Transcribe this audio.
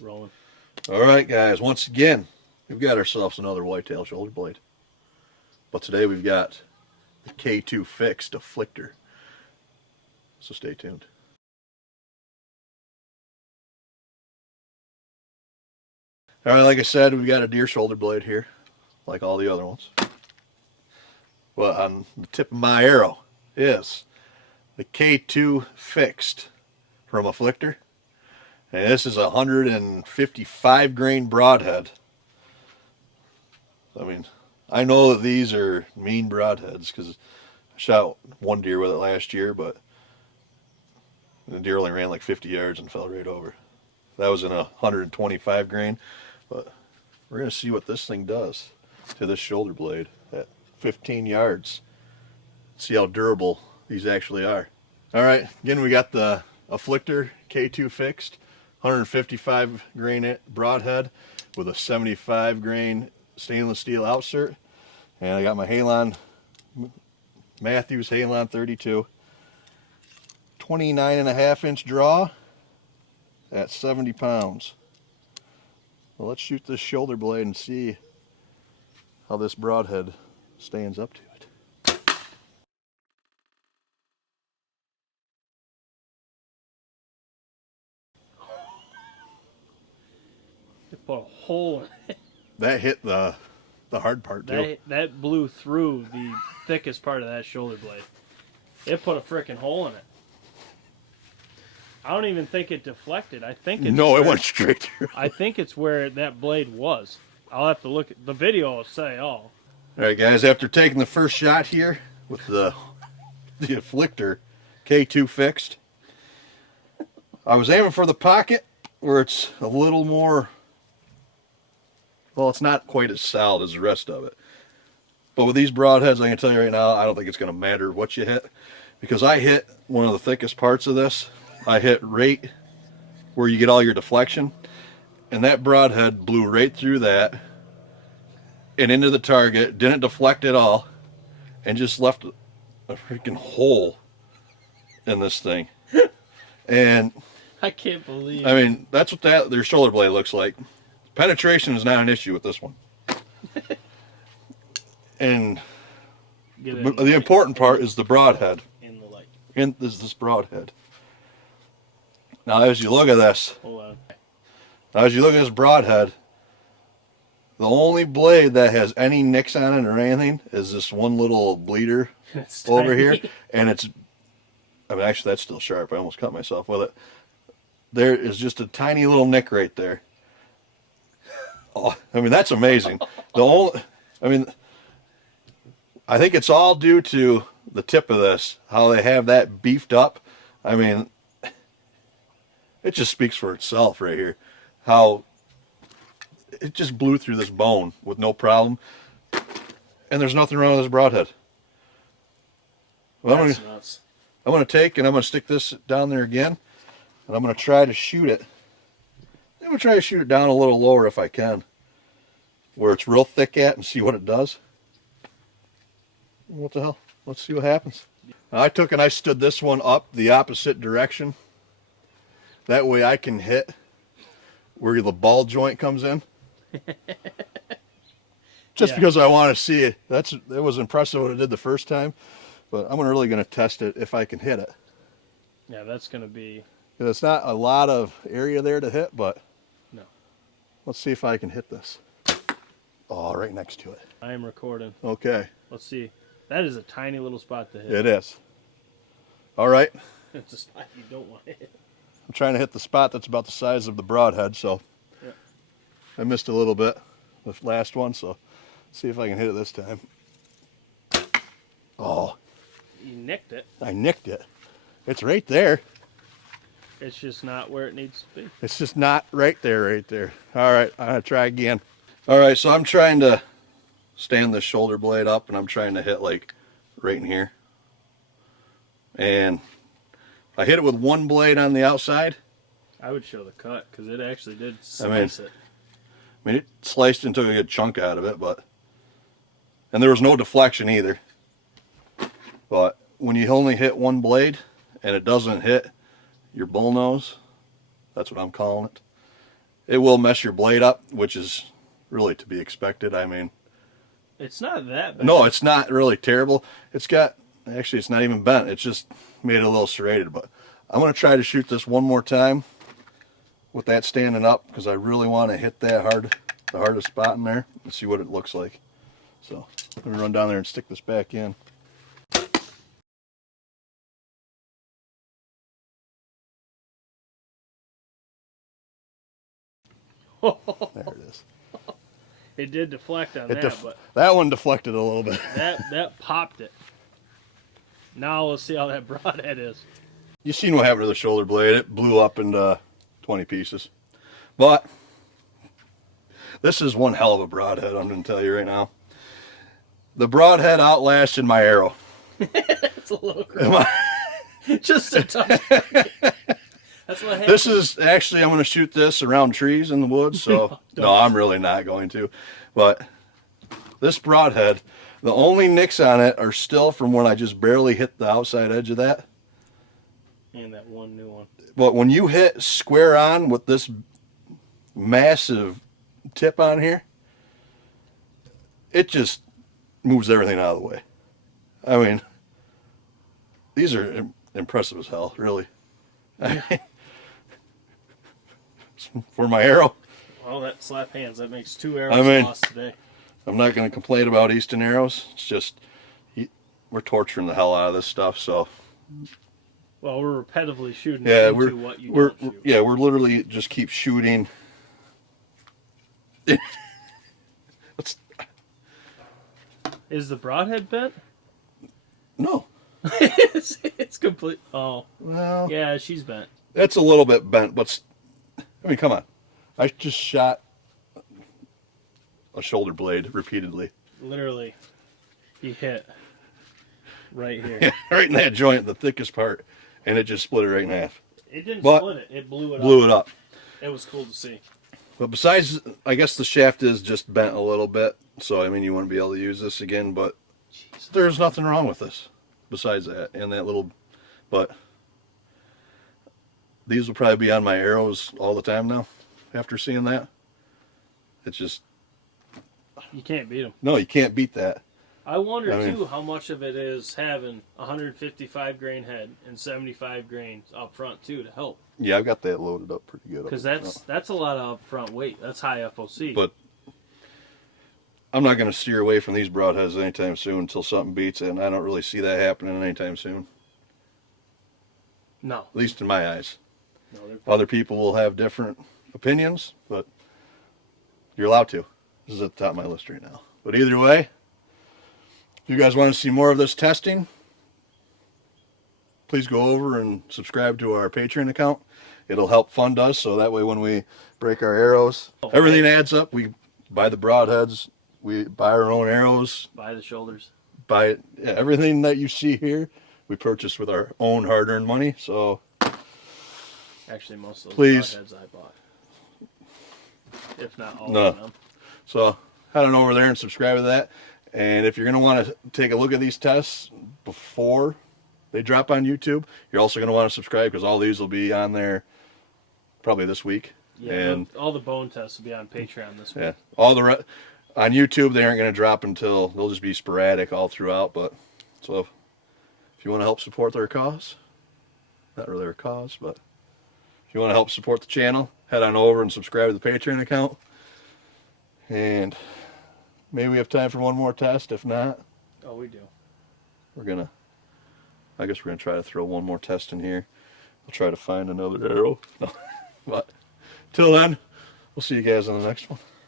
Rolling. All right, guys. Once again, we've got ourselves another whitetail shoulder blade. But today we've got the K2 fixed afflictor. So stay tuned. All right, like I said, we've got a deer shoulder blade here, like all the other ones. Well, on the tip of my arrow is the K2 fixed from afflictor. And this is a 155 grain broadhead. I mean, I know that these are mean broadheads because I shot one deer with it last year, but the deer only ran like 50 yards and fell right over. That was in a 125 grain, but we're going to see what this thing does to this shoulder blade at 15 yards. See how durable these actually are. All right, again, we got the afflictor K2 fixed, 155 grain broadhead with a 75 grain stainless steel outsert. And I got my Halon, Matthews Halon 32, 29.5-inch draw at 70 pounds. Well, let's shoot this shoulder blade and see how this broadhead stands up to it. It put a hole in it. That hit the hard part too. That blew through the thickest part of that shoulder blade. It put a freaking hole in it. I don't even think it deflected. I think it's No, it went straight through. I think it's where that blade was. I'll have to look at the video. Will say all. All right, guys. After taking the first shot here with the afflictor K2 fixed, I was aiming for the pocket where it's a little more. Well, it's not quite as solid as the rest of it. But with these broadheads, I can tell you right now, I don't think it's going to matter what you hit, because I hit one of the thickest parts of this. I hit right where you get all your deflection, and that broadhead blew right through that and into the target, didn't deflect at all, and just left a freaking hole in this thing. And I can't believe. I mean, that's what their shoulder blade looks like. Penetration is not an issue with this one. And the important part is the broadhead. In the light. In this broadhead. Now, as you look at this, Hold on. now as you look at this broadhead, the only blade that has any nicks on it or anything is this one little bleeder over here, and it's. I mean, actually, that's still sharp. I almost cut myself with it. There is just a tiny little nick right there. Oh, I mean, that's amazing. I think it's all due to the tip of this, how they have that beefed up. I mean, it just speaks for itself right here. How it just blew through this bone with no problem. And there's nothing wrong with this broadhead. Well, That's nuts. I'm going to take and I'm going to stick this down there again. And I'm going to try to shoot it. I'm going to try to shoot it down a little lower if I can, where it's real thick at, and see what it does. What the hell? Let's see what happens. Now, I took and I stood this one up the opposite direction. That way I can hit where the ball joint comes in. Just because I want to see it. That was impressive what it did the first time, but I'm really going to test it if I can hit it. Yeah, that's going to be. It's not a lot of area there to hit, but no. Let's see if I can hit this. Oh, right next to it. I am recording. Okay. Let's see. That is a tiny little spot to hit. It is. All right. It's a spot you don't want to hit. I'm trying to hit the spot that's about the size of the broadhead, so yep. I missed a little bit the last one, so let's see if I can hit it this time. Oh. You nicked it. I nicked it. It's right there. It's just not where it needs to be. It's just not right there. All right, I'm going to try again. All right, so I'm trying to stand the shoulder blade up, and I'm trying to hit like right in here. And I hit it with one blade on the outside. I would show the cut because it actually did slice it. I mean, it sliced and took a good chunk out of it, and there was no deflection either. But when you only hit one blade and it doesn't hit your bullnose, that's what I'm calling it, it will mess your blade up, which is really to be expected. I mean, it's not that bad. no, it's not really terrible. It's got, actually, it's not even bent. It's just made it a little serrated. But I'm going to try to shoot this one more time with that standing up, because I really want to hit that the hardest spot in there, and see what it looks like. So let me run down there and stick this back in. There it is. It did deflect on that, but that one deflected a little bit. that popped it. Now let's see how that broadhead is. You seen what happened to the shoulder blade? It blew up into 20 pieces. But this is one hell of a broadhead, I'm going to tell you right now. The broadhead outlasted my arrow. It's a little gross. Just a touch. That's what happened. This is actually, I'm going to shoot this around trees in the woods, so no, I'm really not going to. But this broadhead, the only nicks on it are still from when I just barely hit the outside edge of that. And that one new one. But when you hit square on with this massive tip on here, it just moves everything out of the way. I mean, these are impressive as hell, really. For my arrow. Well, that slap hands, that makes 2 arrows lost today. I'm not going to complain about Easton arrows. It's just, we're torturing the hell out of this stuff, so. Well, we're repetitively shooting into what you don't shoot. Yeah, we're literally just keep shooting. Is the broadhead bent? No. it's complete. Oh. Well. Yeah, she's bent. It's a little bit bent, but I mean, come on. I just shot a shoulder blade repeatedly. Literally, you hit right here. Yeah, right in that joint, the thickest part, and it just split it right in half. It didn't split it. It blew it up. It was cool to see. But besides, I guess the shaft is just bent a little bit, so I mean, you wouldn't be able to use this again, but Jesus, there's nothing wrong with this besides that and that little, but these will probably be on my arrows all the time now after seeing that. It's just, you can't beat them. No, you can't beat that. I wonder too how much of it is having 155 grain head and 75 grains up front too to help. Yeah, I've got that loaded up pretty good. Because that's a lot of upfront weight. That's high FOC. But I'm not going to steer away from these broadheads anytime soon until something beats it, and I don't really see that happening anytime soon. No. At least in my eyes. No, other people will have different opinions, but you're allowed to. This is at the top of my list right now. But either way, if you guys want to see more of this testing, please go over and subscribe to our Patreon account. It'll help fund us, so that way when we break our arrows, everything adds up. We buy the broadheads, we buy our own arrows, buy the shoulders, buy everything that you see here, we purchase with our own hard-earned money. So actually, most of those broadheads I bought, if not all of them. So head on over there and subscribe to that. And if you're going to want to take a look at these tests before they drop on YouTube, you're also going to want to subscribe, because all these will be on there probably this week. Yeah, and all the bone tests will be on Patreon this week. Yeah, all the on YouTube they aren't going to drop until, they'll just be sporadic all throughout. But so if you want to help support their cause, not really our cause, but if you want to help support the channel, head on over and subscribe to the Patreon account. And maybe we have time for one more test. If not, oh, we do. I guess we're gonna try to throw one more test in here. I'll try to find another arrow. But till then, we'll see you guys on the next one.